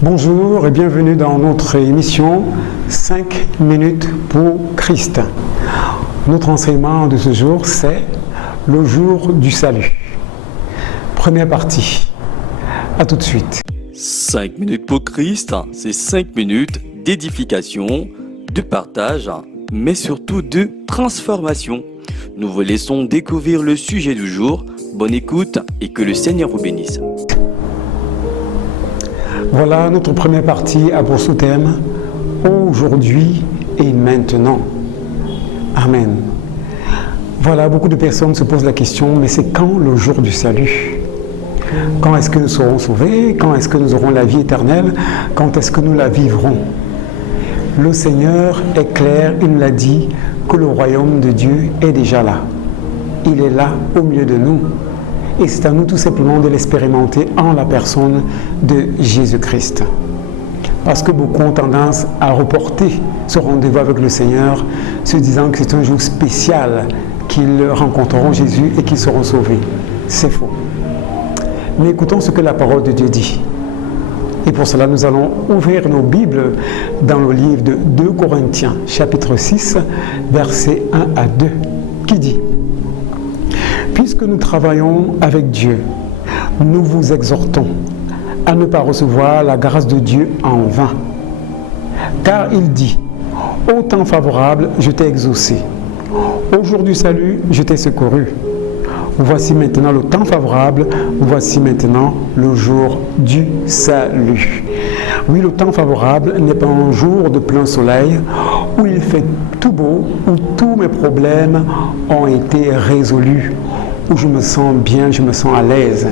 Bonjour et bienvenue dans notre émission 5 minutes pour Christ. Notre enseignement de ce jour, c'est le jour du salut. Première partie. À tout de suite. 5 minutes pour Christ, c'est 5 minutes d'édification, de partage, mais surtout de transformation. Nous vous laissons découvrir le sujet du jour. Bonne écoute et que le Seigneur vous bénisse. Voilà, notre première partie a pour sous-thème aujourd'hui et maintenant. Amen. Voilà, beaucoup de personnes se posent la question, mais c'est quand le jour du salut? Quand est-ce que nous serons sauvés? Quand est-ce que nous aurons la vie éternelle? Quand est-ce que nous la vivrons? Le Seigneur est clair, il nous l'a dit, que le royaume de Dieu est déjà là. Il est là au milieu de nous. Et c'est à nous tout simplement de l'expérimenter en la personne de Jésus-Christ. Parce que beaucoup ont tendance à reporter ce rendez-vous avec le Seigneur, se disant que c'est un jour spécial qu'ils rencontreront Jésus et qu'ils seront sauvés. C'est faux. Mais écoutons ce que la parole de Dieu dit. Et pour cela, nous allons ouvrir nos Bibles dans le livre de 2 Corinthiens, chapitre 6, versets 1 à 2, qui dit: puisque nous travaillons avec Dieu, nous vous exhortons à ne pas recevoir la grâce de Dieu en vain. Car il dit: au temps favorable, je t'ai exaucé. Au jour du salut, je t'ai secouru. Voici maintenant le temps favorable, voici maintenant le jour du salut. Oui, le temps favorable n'est pas un jour de plein soleil où il fait tout beau, où tous mes problèmes ont été résolus, où je me sens bien, je me sens à l'aise.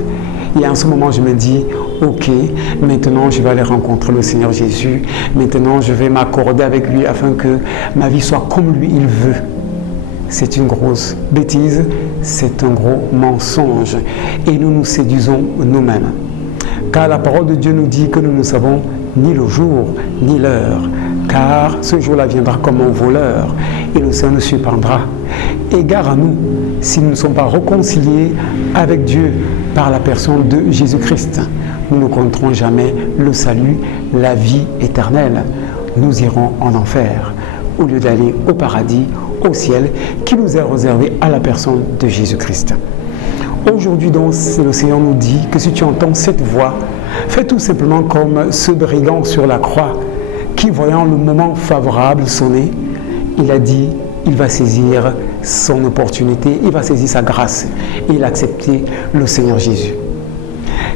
Et en ce moment, je me dis: ok, maintenant je vais aller rencontrer le Seigneur Jésus. Maintenant, je vais m'accorder avec lui afin que ma vie soit comme lui, il veut. C'est une grosse bêtise, c'est un gros mensonge. Et nous nous séduisons nous-mêmes. Car la parole de Dieu nous dit que nous ne savons ni le jour, ni l'heure. Car ce jour-là viendra comme un voleur et le Seigneur nous surprendra. Égard à nous, si nous ne sommes pas réconciliés avec Dieu par la personne de Jésus-Christ, nous ne connaîtrons jamais le salut, la vie éternelle. Nous irons en enfer au lieu d'aller au paradis, au ciel, qui nous est réservé à la personne de Jésus-Christ. Aujourd'hui donc, le Seigneur nous dit que si tu entends cette voix, fais tout simplement comme ce brigand sur la croix, qui voyant le moment favorable sonner, il a dit, il va saisir son opportunité, il va saisir sa grâce, et il a accepté le Seigneur Jésus.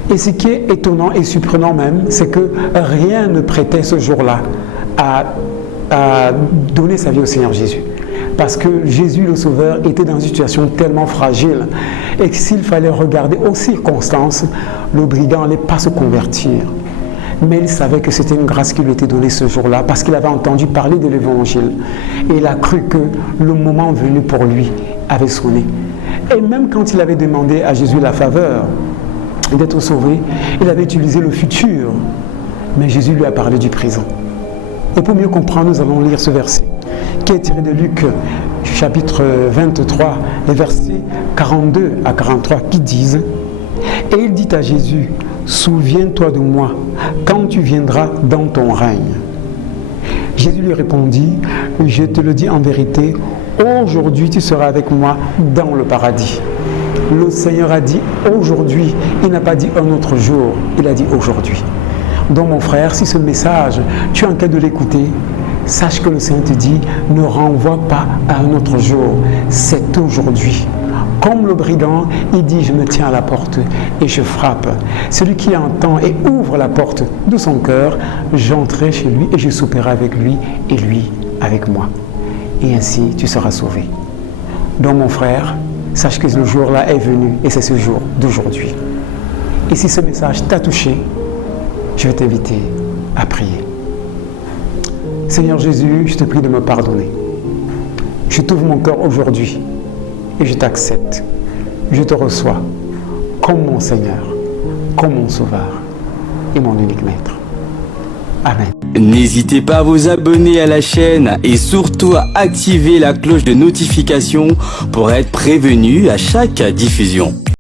Et ce qui est étonnant et surprenant même, c'est que rien ne prêtait ce jour-là à donner sa vie au Seigneur Jésus. Parce que Jésus le Sauveur était dans une situation tellement fragile et que s'il fallait regarder aux circonstances, le brigand n'allait pas se convertir. Mais il savait que c'était une grâce qui lui était donnée ce jour-là parce qu'il avait entendu parler de l'Évangile. Et il a cru que le moment venu pour lui avait sonné. Et même quand il avait demandé à Jésus la faveur d'être sauvé, il avait utilisé le futur. Mais Jésus lui a parlé du présent. Et pour mieux comprendre, nous allons lire ce verset qui est tiré de Luc chapitre 23, les versets 42 à 43 qui disent: et il dit à Jésus: souviens-toi de moi quand tu viendras dans ton règne. Jésus lui répondit: je te le dis en vérité, aujourd'hui tu seras avec moi dans le paradis. Le Seigneur a dit aujourd'hui, il n'a pas dit un autre jour, il a dit aujourd'hui. Donc mon frère, si ce message, tu es en train de l'écouter, sache que le Seigneur te dit: ne renvoie pas à un autre jour, c'est aujourd'hui. Comme le brigand, il dit: je me tiens à la porte et je frappe. Celui qui entend et ouvre la porte de son cœur, j'entrerai chez lui et je souperai avec lui et lui avec moi. Et ainsi tu seras sauvé. Donc mon frère, sache que le jour-là est venu et c'est ce jour d'aujourd'hui. Et si ce message t'a touché, je vais t'inviter à prier. Seigneur Jésus, je te prie de me pardonner. Je t'ouvre mon cœur aujourd'hui et je t'accepte. Je te reçois comme mon Seigneur, comme mon Sauveur et mon unique Maître. Amen. N'hésitez pas à vous abonner à la chaîne et surtout à activer la cloche de notification pour être prévenu à chaque diffusion.